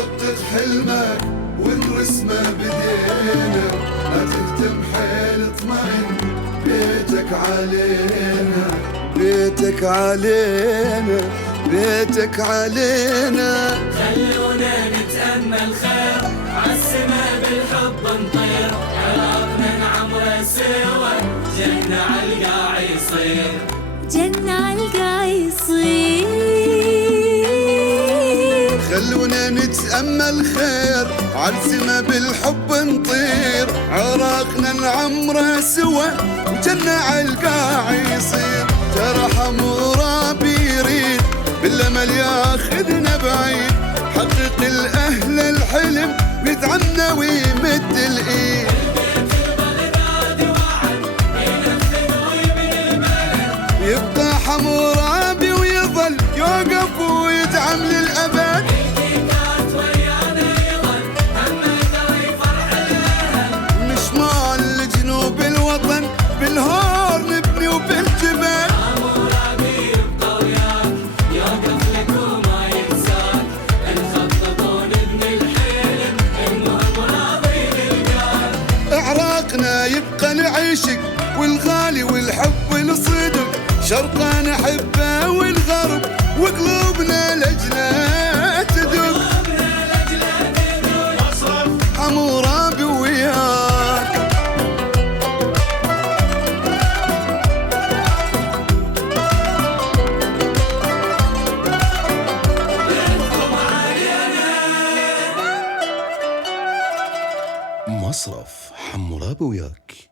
حقق حلمك ونرسمه بدينا، لا تهتم حيل اطمئن بيتك علينا، بيتك علينا، بيتك علينا. خلونا نتأمل خير عالسما بالحب نطير، عراقنا نعمره سوا جنة عالقاع يصير، جنة عالقاع يصير. خلونا نتأمل خير عالسما بالحب نطير، عراقنا نعمره سوا وجنة عالقاع يصير. ترى حمورابي يريد بالأمل ياخذنا بعيد، حقق الأهل الحلم ويدعمنا ويمد الإيد. يبقى حمورابي ويظل يوقف ويدعم للأبد، نشمال لجنوب الوطن بالهور نبني وبالجبال. حمورابي يبقى وياك يوقف لك وما ينساك، نخطط ونبني الحلم المهم راضي نلقاك. عراقنا يبقى نعيشك والغالي والحب الصدق، شرقا نحبه والغرب وقلوبنا لجنا تدق. حمورابي وياك. مصرف حمورابي وياك.